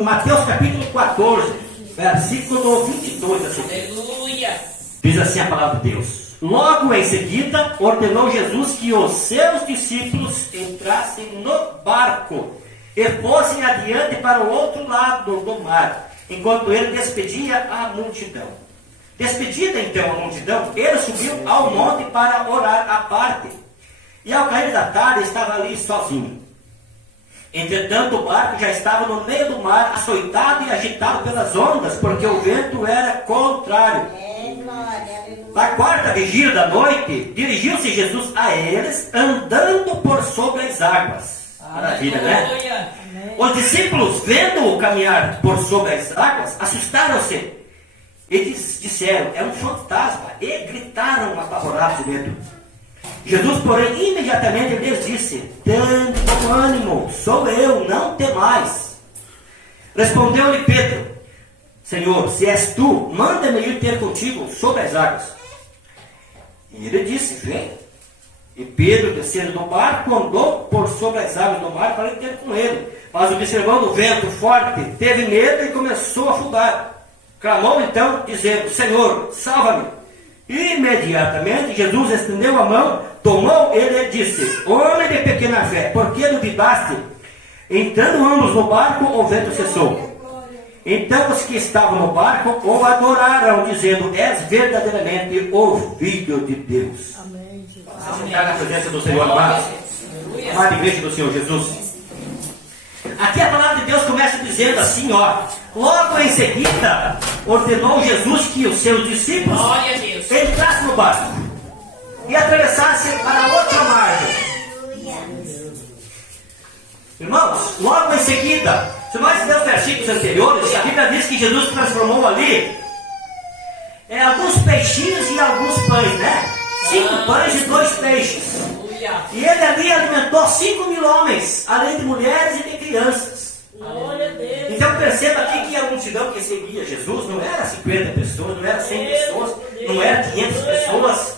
Mateus capítulo 14, versículo 22, assim. Aleluia. Diz assim a palavra de Deus. Logo em seguida, ordenou Jesus que os seus discípulos entrassem no barco e fossem adiante para o outro lado do mar, enquanto ele despedia a multidão. Despedida então a multidão, ele subiu ao monte para orar à parte. E ao cair da tarde estava ali sozinho. Entretanto, o barco já estava no meio do mar, açoitado e agitado pelas ondas, porque o vento era contrário. Na quarta vigília da noite, dirigiu-se Jesus a eles, andando por sobre as águas. Maravilha, né? Os discípulos, vendo-o caminhar por sobre as águas, assustaram-se e disseram, é um fantasma, e gritaram apavorados de medo. Jesus, porém, imediatamente lhes disse, tende bom ânimo, sou eu, não temais. Respondeu-lhe Pedro, Senhor, se és tu, manda-me ir ter contigo sobre as águas. E ele disse, vem. E Pedro, descendo do barco, andou por sobre as águas do mar para ir ter com ele. Mas observando o vento forte, teve medo e começou a afundar. Clamou então, dizendo, Senhor, salva-me. Imediatamente Jesus estendeu a mão, tomou ele e disse, homem de pequena fé, por que duvidaste? Entrando ambos no barco, o vento cessou. Então os que estavam no barco o adoraram, dizendo, és verdadeiramente o Filho de Deus. Amém. Vamos entrar na presença do Senhor, amados. Amada igreja do Senhor Jesus. Aqui a palavra de Deus começa dizendo assim, ó. Logo em seguida, ordenou Jesus que os seus discípulos entrassem no barco e atravessassem para a outra margem. Irmãos, logo em seguida, se nós lermos os versículos anteriores, a Bíblia diz que Jesus transformou ali alguns peixinhos e alguns pães, né? 5 pães e 2 peixes. E ele ali alimentou 5.000 homens, além de mulheres e de crianças. Então perceba aqui que a multidão que seguia Jesus não era 50 pessoas, não era 100 pessoas, não era 500 pessoas,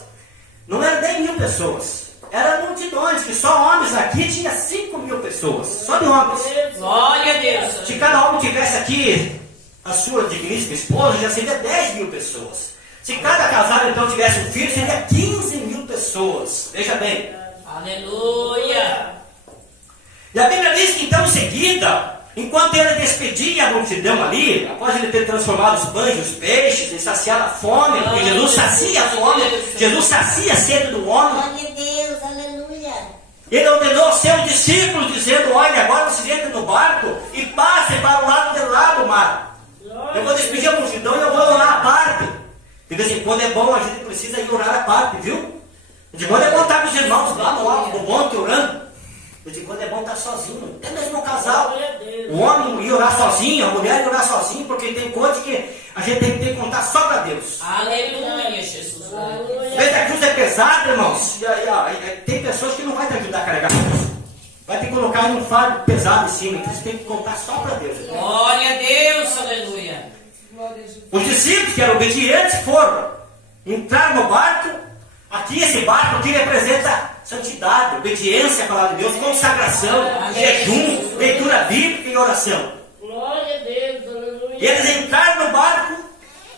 não era nem 1.000 pessoas. Eram multidões, que só homens aqui tinha 5.000 pessoas, só de homens. Glória a Deus. Se cada homem tivesse aqui a sua digníssima esposa, já seria 10.000 pessoas. Se cada casal então tivesse um filho, seria 15.000 pessoas. Veja bem. Aleluia. E a Bíblia diz que então em seguida, enquanto ele despedia a multidão ali, após ele ter transformado os pães e os peixes, e saciado a fome, porque Jesus sacia a fome, Jesus sacia a sede do homem. Glória a Deus, aleluia. Ele ordenou aos seus discípulos, dizendo, olha, agora vocês entrem no barco e passem para o lado de lá do mar. Eu vou despedir a multidão e eu vou orar a parte. De vez em quando é bom, a gente precisa ir orar a parte, viu? De quando é bom estar com os irmãos lá no monte orando. De quando é bom estar sozinho. Até mesmo no casal. O homem ir orar sozinho, a mulher ir orar sozinho, porque tem coisas que a gente tem que contar só para Deus. Aleluia, Jesus. Veja, a cruz é pesada, irmãos. Tem pessoas que não vai te ajudar a carregar a cruz. Vai ter que colocar um fardo pesado em cima. Então você tem que contar só para Deus. Glória a Deus, aleluia. Os discípulos que eram obedientes foram entrar no barco. Aqui esse barco aqui representa santidade, obediência à palavra de Deus, consagração, jejum, leitura bíblica e oração. Glória a Deus, aleluia. E eles entraram no barco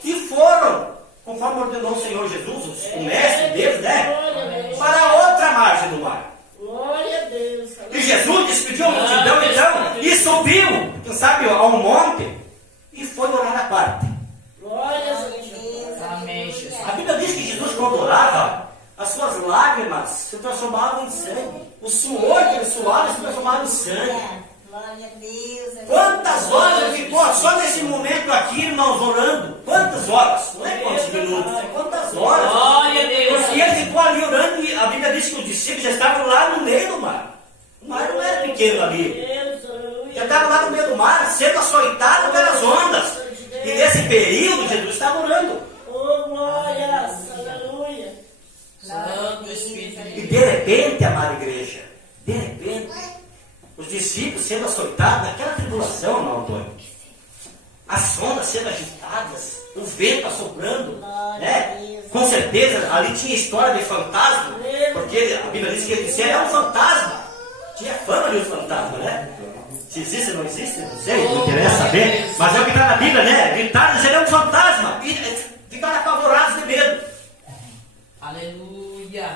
e foram, conforme ordenou o Senhor Jesus, o mestre deles, né? Para a outra margem do mar. Glória a Deus. E Jesus despediu a multidão então e subiu, quem sabe, a um monte e foi orar à parte. Glória a Deus. Amém, Jesus. A Bíblia diz que Jesus, quando orava, as suas lágrimas se transformavam em sangue. O suor que ele suava se transformava em sangue. Glória a Deus. Quantas horas ele ficou só nesse momento aqui, irmãos, orando? Quantas horas? Não é quantos minutos, é quantas horas. Glória a Deus. Porque ele ficou ali orando e a Bíblia diz que os discípulos já estavam lá no meio do mar. O mar não era pequeno ali. Já estavam lá no meio do mar, sendo açoitado pelas ondas. E nesse período, Jesus estava orando. Oh, glória, aleluia. Santo Espírito de E Deus. de repente, amada igreja, de repente, os discípulos sendo açoitados naquela tribulação, irmão Antônio, as ondas sendo agitadas, o vento assoprando, né? Com certeza ali tinha história de fantasma, porque a Bíblia diz que ele é um fantasma, tinha fama de um fantasma, né? Se existe ou não existe, não sei, não interessa saber. Mas é o que está na Bíblia, né? Gritaram, ele é um fantasma. E ficaram apavorados de medo. Aleluia.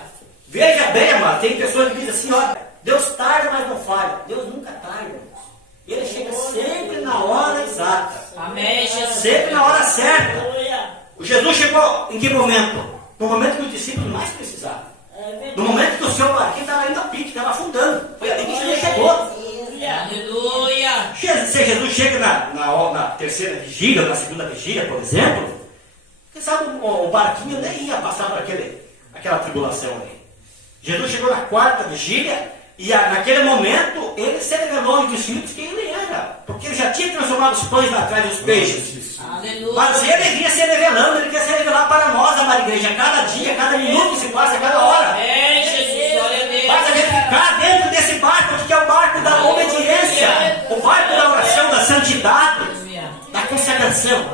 Veja bem, amado, tem pessoas que dizem assim, olha, Deus tarda, mas não falha. Deus nunca tarda, irmãos. Ele chega sempre na hora exata. Amém, Jesus. Sempre na hora certa. Aleluia. O Jesus chegou em que momento? No momento que os discípulos mais precisavam. No momento que o seu barquinho estava indo a pique, estava afundando. Foi ali que Jesus chegou. Aleluia. Se Jesus chega na terceira vigília, ou na segunda vigília, por exemplo, você sabe, o barquinho nem ia passar por aquela tribulação ali. Jesus chegou na quarta vigília e naquele momento ele se revelou aos discípulos quem ele era. Porque ele já tinha transformado os pães lá atrás dos peixes. Aleluia. Mas ele vinha se revelando, ele quer se revelar para nós, amada igreja, cada dia, cada minuto que se passa, cada hora. Amém, Jesus. Glória a Deus. Basta a gente ficar dentro desse barco, que é o barco da obediência, o barco da oração, da santidade, da consagração.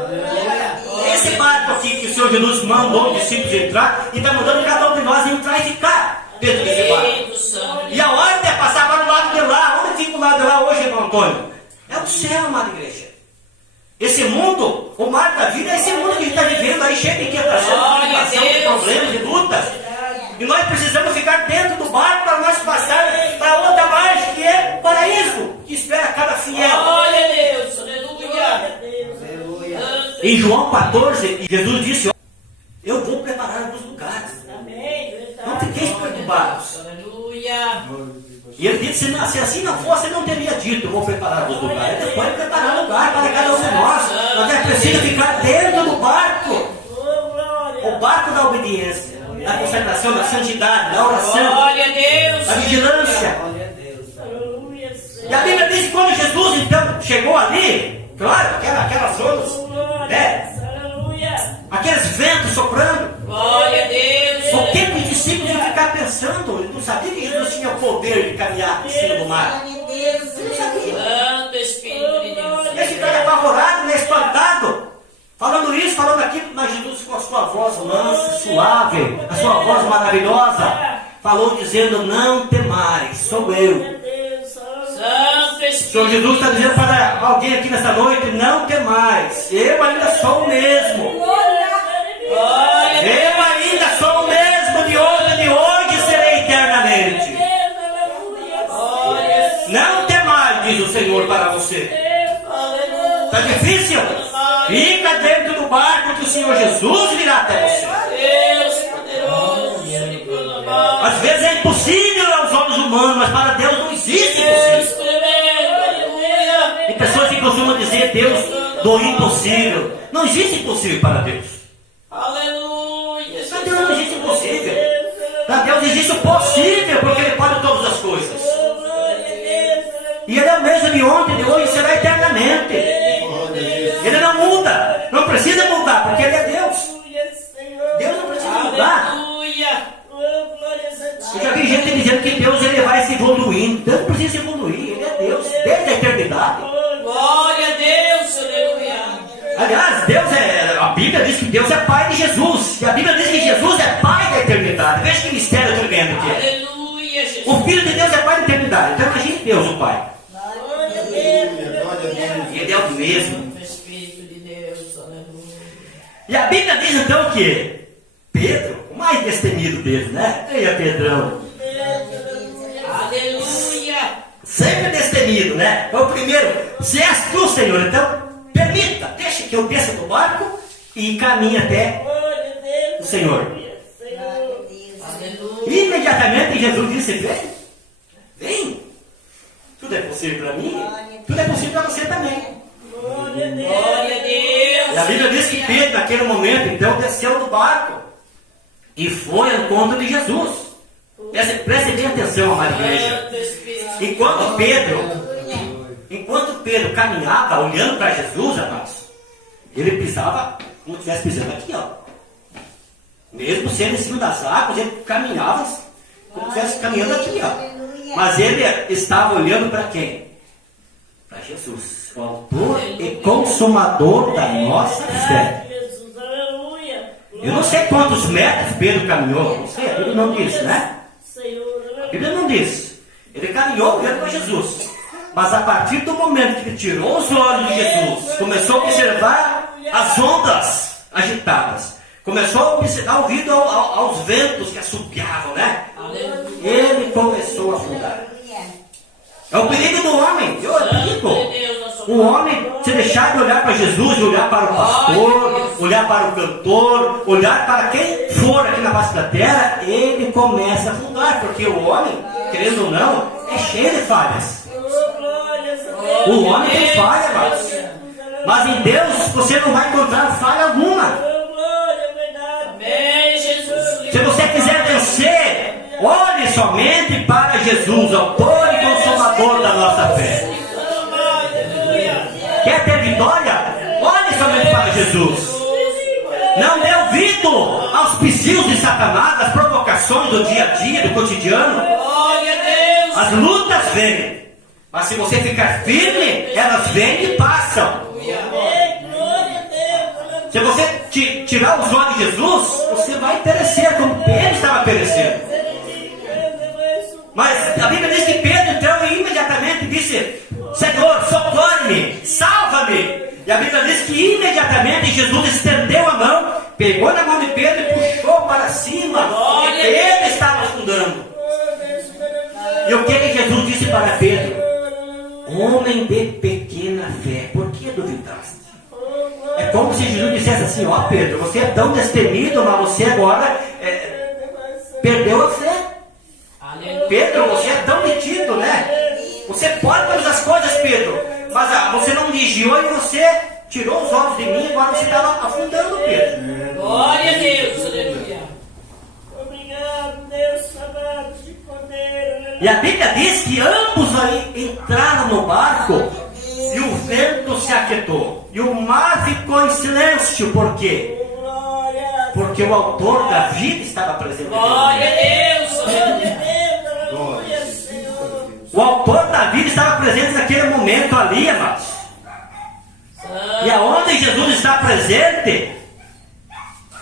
Esse barco aqui que o Senhor Jesus mandou os discípulos entrar, e está mandando cada um de nós entrar e ficar dentro desse barco. E a ordem é passar para o lado de lá. Onde fica o lado de lá hoje, irmão Antônio? É o céu, amada igreja. Esse mundo, o mar da vida, é esse mundo que a gente está vivendo aí, cheio de inquietação, de problemas, de lutas. E nós precisamos ficar dentro do barco para nós passar para outra margem, que é o paraíso, que espera cada fiel. Glória a Deus. Aleluia. Em João 14, Jesus disse, eu vou preparar alguns lugares. Não fiqueis preocupados. Aleluia. E ele disse, se assim não fosse, ele não teria dito, eu vou preparar alguns lugares. Ele foi preparar lugar para cada um de nós. Nós é preciso ficar dentro do barco. O barco da obediência, da consagração, da santidade, da oração, Glória a Deus. da vigilância. E a Bíblia diz que quando Jesus então chegou ali, claro, aquelas ondas, né? Aqueles ventos soprando. Glória a Deus. O que os discípulos iam ficar pensando? Eles não sabiam que Jesus tinha o poder de caminhar por cima do mar. Glória a Deus. Eles não sabiam. Santo Espírito de Deus. Eles ficaram apavorados, né, espantados. Falando isso, falando aquilo, mas Jesus com a sua voz mansa, suave, a sua voz maravilhosa, falou dizendo, não temais, sou eu. Santo O Senhor Espírito. Jesus está dizendo para alguém aqui nessa noite, não temais, eu ainda sou o mesmo. Glória a Deus. Eu ainda sou o mesmo de ontem, de hoje e serei eternamente. Não temais, diz o Senhor para você. Está difícil? Fica dentro do barco que o Senhor Jesus virá até você. Deus poderoso. Às vezes é impossível aos olhos humanos, mas para Deus não existe Deus impossível. tremendo. Aleluia. Tem pessoas que costumam dizer Deus do impossível. Não existe impossível para Deus. Aleluia. Para Deus não existe impossível. Para Deus existe o possível, porque Ele pode todas as coisas. E Ele é o mesmo de ontem, de hoje e será eternamente. Ele não muda. Não precisa mudar, porque Ele é Deus. Deus não precisa mudar. Aleluia. Eu já vi gente dizendo que Deus ele vai se evoluindo. Deus não precisa evoluir, Ele é Deus, desde a eternidade. Glória a Deus. Aleluia. Aliás, a Bíblia diz que Deus é Pai de Jesus. E a Bíblia diz que Jesus é Pai da eternidade. Veja que mistério eu estou vendo aqui. Aleluia, Jesus. O Filho de Deus é Pai da eternidade. Então imagine Deus, o Pai. E Ele é o mesmo. Santo Espírito de Deus. Aleluia. E a Bíblia diz então que Pedro, o mais destemido deles, né? Eia, Pedrão. Aleluia. Sempre destemido, né? Foi o primeiro. Se és tu, Senhor, então permita, deixa que eu desça do barco e caminhe até o Senhor. Aleluia. Imediatamente Jesus disse, vem, vem. Tudo é possível para mim, tudo é possível para você também. Glória a E a Deus. Bíblia diz que Pedro, naquele momento, então, desceu do barco e foi ao encontro de Jesus. Preste bem atenção, amada igreja. Santo Espírito. Enquanto Pedro caminhava, olhando para Jesus, amados, ele pisava como se estivesse pisando aqui, ó. Mesmo sendo em cima das águas, ele caminhava como se estivesse caminhando aqui, ó. Mas ele estava olhando para quem? Para Jesus, o autor e consumador da nossa fé. Eu não sei quantos metros Pedro caminhou, não sei, a Bíblia não diz, né? A Bíblia não diz. Ele caminhou olhando para Jesus. Mas a partir do momento que ele tirou os olhos de Jesus, começou a observar as ondas agitadas, começou a dar ouvido aos ventos que assobiavam, né? Ele começou a afundar. É o perigo do homem, é o perigo. O homem se deixar de olhar para Jesus, de olhar para o pastor, olhar para o cantor, olhar para quem for aqui na face da terra, ele começa a afundar, porque o homem, querendo ou não, é cheio de falhas. O homem tem falha, mas em Deus você não vai encontrar falha alguma. Se você quiser vencer, olhe somente para Jesus, autor e consumador da nossa fé. Quer ter vitória? Olhe somente para Jesus. Não dê ouvido aos psius de Satanás, às provocações do dia a dia, do cotidiano. As lutas vêm, mas se você ficar firme, elas vêm e passam. Se você tirar os olhos de Jesus, você vai perecer, como Pedro estava perecendo. Mas a Bíblia diz que Pedro então imediatamente disse: Senhor, socorre-me, salva-me. E a Bíblia diz que imediatamente Jesus estendeu a mão, pegou na mão de Pedro e puxou para cima, e Pedro estava afundando. E o que Jesus disse para Pedro? Homem de pequena fé, por que duvidaste? É como se Jesus dissesse assim: ó Pedro, você é tão destemido, mas você agora perdeu a fé. Pedro, você é tão metido, né? Você pode todas as coisas, Pedro, mas você não vigiou e você tirou os olhos de mim e agora você estava afundando, Pedro. Glória a Deus, aleluia. Obrigado, Deus amado de poder. E a Bíblia diz que ambos aí entraram no barco e o vento se aquietou. E o mar ficou em silêncio. Por quê? Porque o autor da vida estava presente. Glória a Deus, aleluia. O autor da vida estava presente naquele momento ali, amados. E aonde Jesus está presente,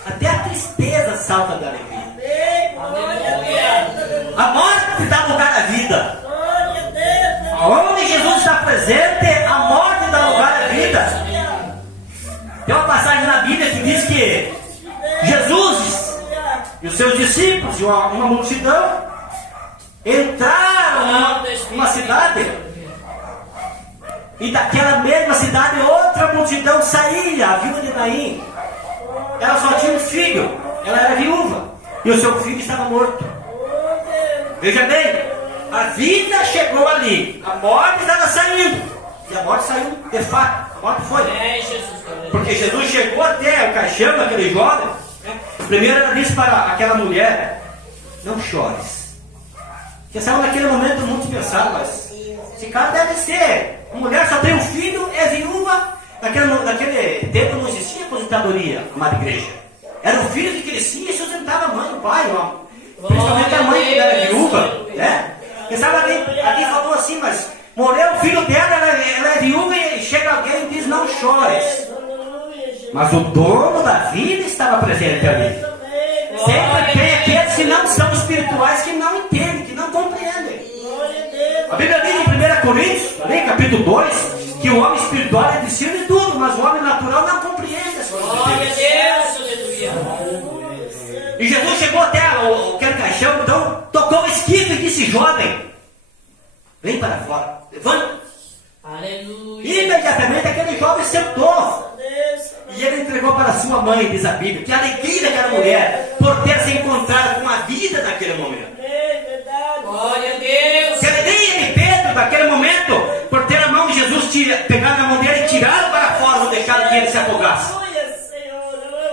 até a tristeza salta da alegria. A morte dá lugar à vida. Aonde Jesus está presente, a morte dá lugar à vida. Tem uma passagem na Bíblia que diz que Jesus e os seus discípulos e uma multidão entraram numa cidade, e daquela mesma cidade outra multidão saía. A viúva de Naim, ela só tinha um filho, ela era viúva e o seu filho estava morto. Veja bem, a vida chegou ali, a morte estava saindo, e a morte saiu de fato, a morte foi, porque Jesus chegou até o caixão daquele jovem. Primeiro ela disse para aquela mulher: não chores. Porque sabe, naquele momento muitos pensaram: mas esse cara deve ser, a mulher só tem um filho, é viúva. Naquele tempo não existia aposentadoria, amada igreja. Era o filho que crescia e sustentava a mãe, o pai, principalmente a mãe que era viúva, né? Porque sabe, alguém falou assim: mas morreu o filho dela, ela é viúva, e chega alguém e diz: não chores. Mas o dono da vida estava presente ali. Sempre tem aqueles que não são espirituais, que não entendem, que não compreendem. A Bíblia diz em 1 Coríntios, ali, capítulo 2, que o homem espiritual é discípulo de tudo, mas o homem natural não compreende as coisas de Deus. E Jesus chegou até aquele caixão, então tocou o esquife e disse: jovem, vem para fora, levanta. Aleluia. Imediatamente aquele jovem sentou. E ele entregou para sua mãe, diz a Bíblia, que a alegria daquela mulher por ter se encontrado com a vida naquele momento. Glória a Deus. Que alegria de Pedro naquele momento por ter a mão de Jesus pegado na mão dele e tirado para fora, não deixado que ele se afogasse.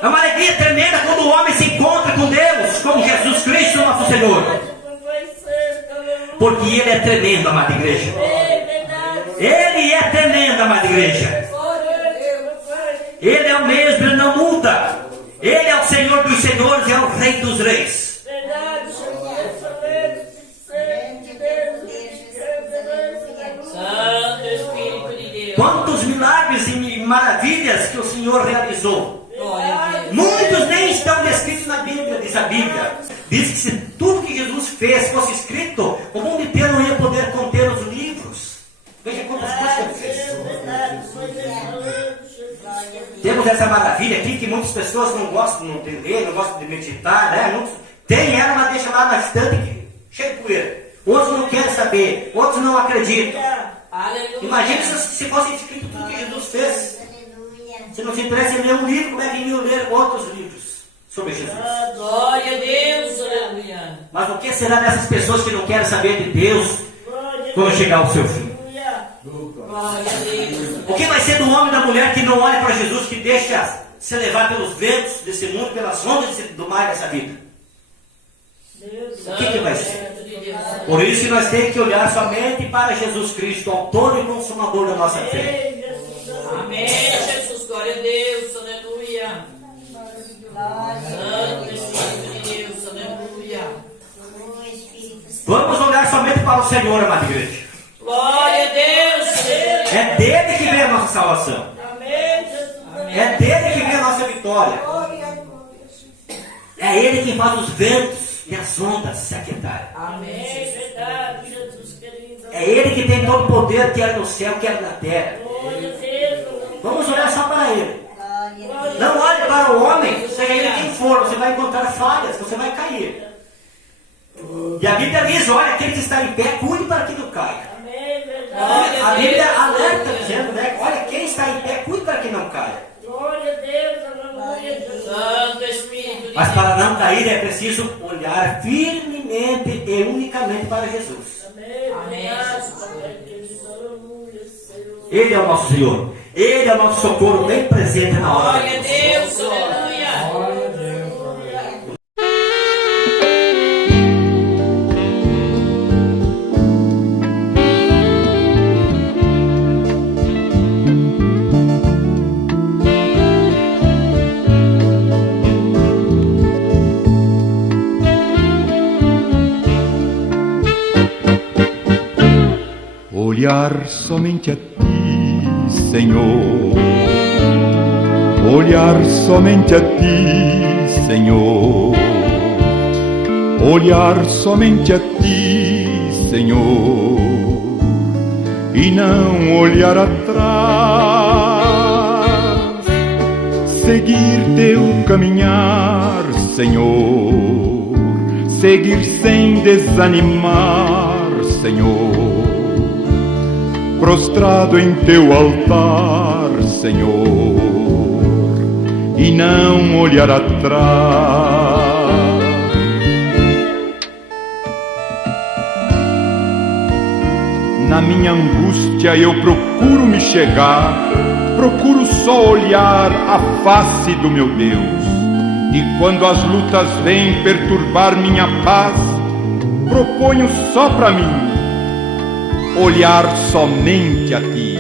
É uma alegria tremenda quando o homem se encontra com Deus, com Jesus Cristo, nosso Senhor. Porque Ele é tremendo, amada igreja. Ele é tremendo, amada igreja. Ele é o mesmo, Ele não muda. Ele é o Senhor dos senhores e é o Rei dos reis. Santo Espírito de Deus. Quantos milagres e maravilhas que o Senhor realizou. Glória a Deus. Muitos nem estão descritos na Bíblia, diz a Bíblia. Diz que se tudo que Jesus fez fosse escrito, o mundo inteiro não ia poder conter os livros. Veja Temos essa maravilha aqui que muitas pessoas não gostam de ler, não gostam de meditar, né? Tem ela, mas deixa lá na estante, cheio de poeira. Outros não querem saber, outros não acreditam. Aleluia. Imagina se fosse escrito tudo que Jesus fez. Aleluia. Se não se interessa em ler um livro, como é que iriam ler outros livros sobre Jesus? Glória a Deus. Aleluia. Mas o que será dessas pessoas que não querem saber de Deus quando chegar ao seu fim? Glória a Deus. O que vai ser do homem e da mulher que não olha para Jesus, que deixa se levar pelos ventos desse mundo, pelas ondas do mar dessa vida? O que vai ser? Por isso que nós temos que olhar somente para Jesus Cristo, autor e consumador da nossa fé. Amém, Jesus. Glória a Deus. Aleluia. Santo Espírito de Deus. Aleluia. O Espírito Santo. Vamos olhar somente para o Senhor, amada igreja. Glória a Deus. É dele que vem a nossa salvação. É dele que vem a nossa vitória. É ele quem faz os ventos e as ondas se aquietarem. Amém, Jesus. É ele que tem todo o poder, quer no céu, quer na terra. Vamos olhar só para ele. Glória a Deus. Não olhe para o homem, seja ele quem for, você vai encontrar falhas, você vai cair. E a Bíblia diz, olha, aquele que está em pé, cuide para que não caia. Glória A a Bíblia Deus. alerta dizendo, né? Olha, quem está em pé, cuide para que não caia. Santo Espírito de Mas Deus. para não cair é preciso olhar firmemente e unicamente para Jesus. Amém, Jesus. Ele é o nosso Senhor. Ele é o nosso socorro bem presente na hora. Glória a Deus. Aleluia. Olhar somente a ti, Senhor. Olhar somente a ti, Senhor. Olhar somente a ti, Senhor. E não olhar atrás. Seguir teu caminhar, Senhor. Seguir sem desanimar, Senhor. Prostrado em teu altar, Senhor, e não olhar atrás. Na minha angústia eu procuro me chegar, procuro só olhar a face do meu Deus. E quando as lutas vêm perturbar minha paz, proponho só pra mim olhar somente a ti.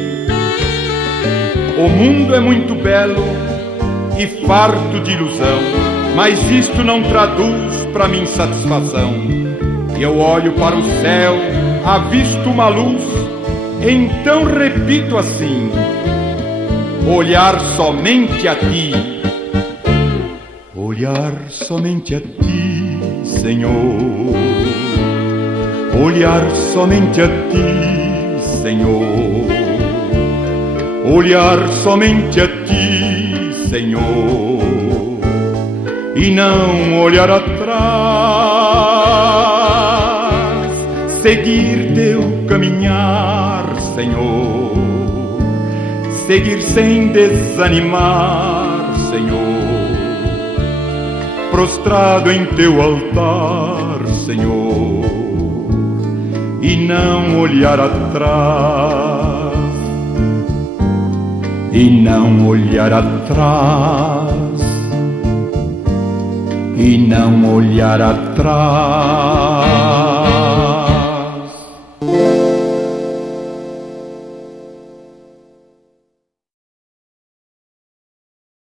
O mundo é muito belo e farto de ilusão, mas isto não traduz para mim satisfação. Eu olho para o céu, avisto uma luz, então repito assim: olhar somente a ti. Olhar somente a ti, Senhor. Olhar somente a ti, Senhor. Olhar somente a ti, Senhor. E não olhar atrás. Seguir teu caminhar, Senhor. Seguir sem desanimar, Senhor. Prostrado em teu altar, Senhor. E não olhar atrás, e não olhar atrás, e não olhar atrás.